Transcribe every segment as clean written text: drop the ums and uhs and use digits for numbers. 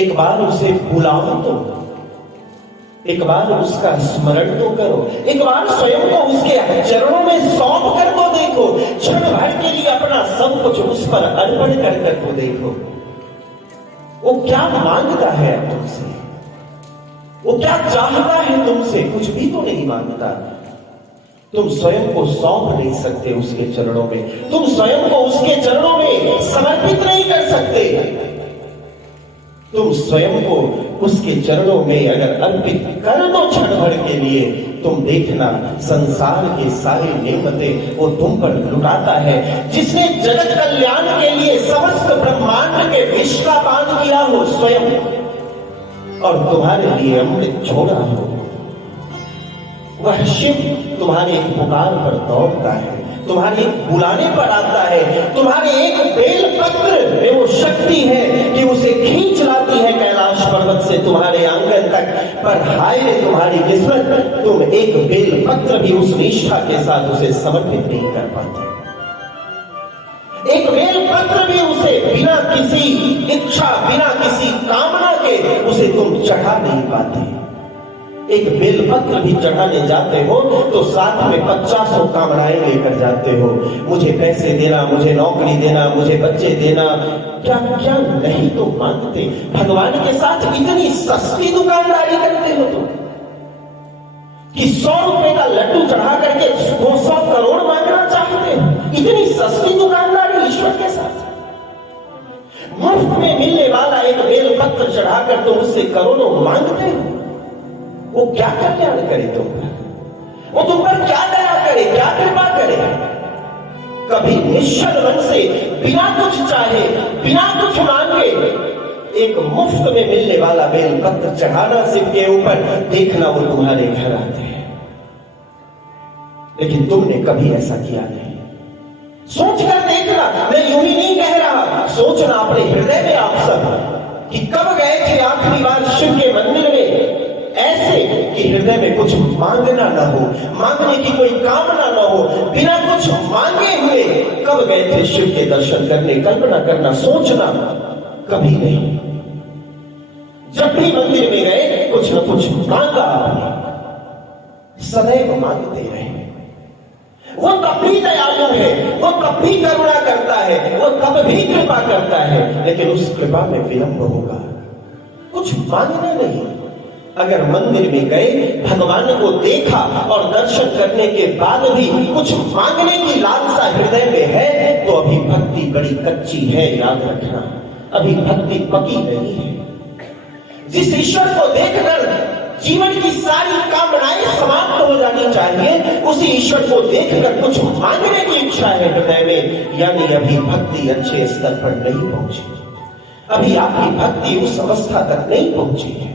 एक बार उसे बुलाओ तो, एक बार उसका स्मरण तो करो, एक बार स्वयं को उसके चरणों में सौंप कर तो देखो, क्षण भर के लिए अपना सब कुछ उस पर अर्पण कर तो देखो। वो क्या मांगता है तुमसे, वो क्या चाहता है तुमसे? कुछ भी तो नहीं मांगता। तुम स्वयं को सौंप नहीं सकते उसके चरणों में, तुम स्वयं को उसके चरणों में समर्पित नहीं कर सकते। तुम स्वयं को उसके चरणों में अगर अर्पित कर दो क्षण भर के लिए, तुम देखना संसार के सारे नेमतें वो तुम पर लुटाता है। जिसने जगत कल्याण के लिए समस्त ब्रह्मांड के विष का पान किया हो स्वयं, और तुम्हारे लिए अमृत छोड़ा हो, वह शिव तुम्हारे एक पुकार पर दौड़ता है, तुम्हारे एक बुलाने पर आता है। तुम्हारे एक बेल पत्र में वो शक्ति है कि उसे खींच लाती है कैलाश पर्वत से तुम्हारे आंगन तक। पर हाय रे तुम्हारी किस्मत, तुम एक बेल पत्र भी उस निष्ठा के साथ उसे समर्पित नहीं कर पाते। एक बेल पत्र भी उसे बिना किसी इच्छा, बिना किसी कामना के उसे तुम चढ़ा नहीं पाते। एक बेलपत्र भी चढ़ाने जाते हो तो साथ में 50 कामनाएं लेकर जाते हो। मुझे पैसे देना, मुझे नौकरी देना, मुझे बच्चे देना, क्या क्या नहीं तो मांगते। भगवान के साथ इतनी सस्ती दुकानदारी करते हो तुम कि 100 रुपए का लड्डू चढ़ा करके 200 करोड़ मांगना चाहते हो। इतनी सस्ती दुकानदारी ईश्वर के साथ। मुफ्त में मिलने वाला एक बेलपत्र चढ़ाकर तुम उससे करोड़ों मांगते हो। वो क्या कल्याण करे तुम पर, वो तुम पर क्या दया करे, क्या कृपा करे। कभी निश्चल मन से बिना कुछ चाहे, बिना कुछ मांगे एक मुफ्त में मिलने वाला बेलपत्र चढ़ाना शिव के ऊपर, देखना वो तुम्हारे घर आते हैं। लेकिन तुमने कभी ऐसा किया नहीं। सोच कर देखना, मैं यूं ही नहीं कह रहा, सोचना अपने हृदय में आप सब कि कब गए थे आखिरी बार शिव के मंदिर में ऐसे कि हृदय में कुछ मांगना ना हो, मांगने की कोई कामना ना हो, बिना कुछ मांगे हुए कब गए थे शिव के दर्शन करने? कल्पना करना, सोचना। कभी नहीं। जब भी मंदिर में गए कुछ न कुछ मांगा आपने, सदैव मांगते रहे। वो तब भी दयालु है, वो तब भी करुणा करता है, वो तब भी कृपा करता है, लेकिन उस कृपा में विलंब होगा। कुछ मांगना नहीं। अगर मंदिर में गए, भगवान को देखा और दर्शन करने के बाद भी कुछ मांगने की लालसा हृदय में है, तो अभी भक्ति बड़ी कच्ची है, याद रखना। अभी भक्ति पकी नहीं है। जिस ईश्वर को देखकर जीवन की सारी कामनाएं समाप्त हो जानी चाहिए, उसी ईश्वर को देखकर कुछ मांगने की इच्छा है हृदय में, यानी अभी भक्ति अच्छे स्तर पर नहीं पहुंची। अभी आपकी भक्ति उस अवस्था तक नहीं पहुंची है।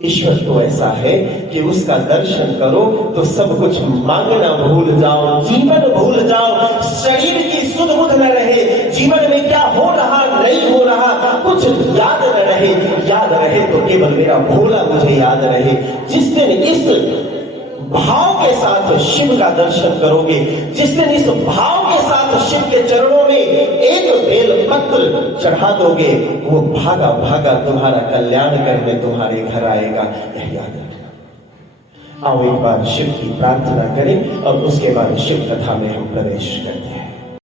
ईश्वर तो ऐसा है कि उसका दर्शन करो तो सब कुछ मांगना भूल जाओ, जीवन भूल जाओ, शरीर की सुध बुध न रहे, जीवन में क्या हो रहा नहीं हो रहा कुछ याद न रहे। याद रहे तो केवल मेरा भोला मुझे याद रहे। जिस दिन इस भाव के साथ शिव का दर्शन करोगे, जिस दिन इस भाव के साथ शिव के चरणों में एक बेल पत्र चढ़ा दोगे, वो भागा भागा तुम्हारा कल्याण करने तुम्हारे घर आएगा। यह याद रखना। आओ एक बार शिव की प्रार्थना करें और उसके बाद शिव कथा में हम प्रवेश करते हैं।